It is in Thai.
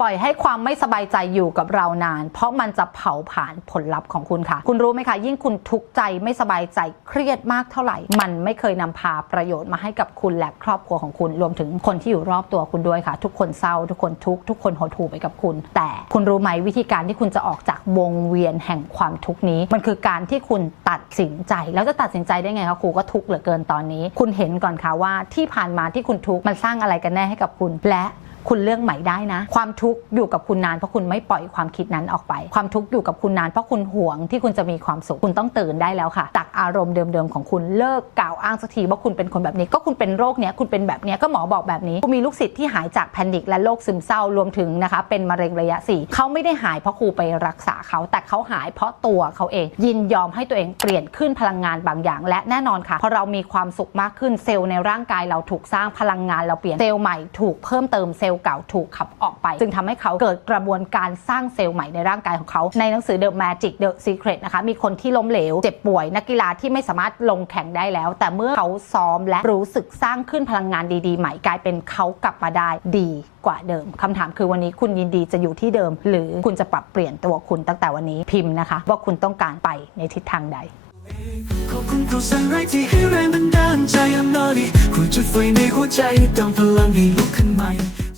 ปล่อยให้ความไม่สบายใจอยู่กับเรานาน เพราะมันจะเผาผลาญผลลัพธ์ของคุณค่ะ คุณรู้ไหมคะ ยิ่งคุณทุกข์ใจไม่สบายใจเครียดมากเท่าไหร่ มันไม่เคยนำพาประโยชน์มาให้กับคุณและครอบครัวของคุณรวมถึงคนที่อยู่รอบตัวคุณด้วยค่ะ ทุกคนเศร้า ทุกคนทุกข์ทุกคนหดหู่ไปกับคุณ แต่คุณรู้ไหมวิธีการที่คุณจะออกจากวงเวียนแห่งความทุกข์นี้ มันคือการที่คุณตัดสินใจ แล้วจะตัดสินใจได้ไงคะครูก็ทุกข์เหลือเกินตอนนี้ คุณเห็นก่อนค่ะว่าที่ผ่านมาที่คุณทุกข์มันสร้างอะไรกันแน่ให้กับคุณและ คุณเลือกใหม่ได้นะ ความทุกข์อยู่กับคุณนานเพราะคุณไม่ปล่อยความคิดนั้นออกไป ความทุกข์อยู่กับคุณนานเพราะคุณหวงที่คุณจะมีความสุขคุณต้องตื่นได้แล้วค่ะจากอารมณ์เดิมๆของคุณเลิกกล่าวอ้างสักทีว่าคุณเป็นคนแบบนี้ ก็คุณเป็นโรคเนี้ยคุณเป็นแบบเนี้ยก็หมอบอกแบบนี้คุณมีลูกศิษย์ที่หายจากแพนิคและโรคซึมเศร้ารวมถึงนะคะเป็นมะเร็งระยะสี่เขาไม่ได้หายเพราะครูไปรักษาเขาแต่เขาหายเพราะตัวเขาเอง ยินยอมให้ตัวเองเปลี่ยนขึ้นพลังงานบางอย่าง และแน่นอนค่ะพอเรามีความสุขมากขึ้นเซลล์ในร่างกายเราถูกสร้างพลังงานเราเปลี่ยนเซลล์ใหม่ถูกเพิ่มเติมเซลล์เก่าถูกขับออกไป จึงทำให้เขาเกิดกระบวนการสร้างเซลล์ใหม่ในร่างกายของเขา ในหนังสือ The Magic The Secret นะคะมีคนที่ล้มเหลว เจ็บป่วยนักกีฬาที่ไม่สามารถลงแข่งได้แล้ว แต่เมื่อเขาซ้อมและรู้สึกสร้างขึ้นพลังงานดีๆ ใหม่กลายเป็นเขากลับมาได้ดีกว่าเดิมคำถามคือวันนี้คุณยินดีจะอยู่ที่เดิม หรือคุณจะปรับเปลี่ยนตัวคุณตั้งแต่วันนี้พิมพ์นะคะ ว่าคุณต้องการไปในทิศทางใดขอบคุณครูแสนไรที่ให้แรงบันดาลใจ I'm naughty ครูจุดไฟในหัวใจเติมพลังให้ลุกขึ้นใหม่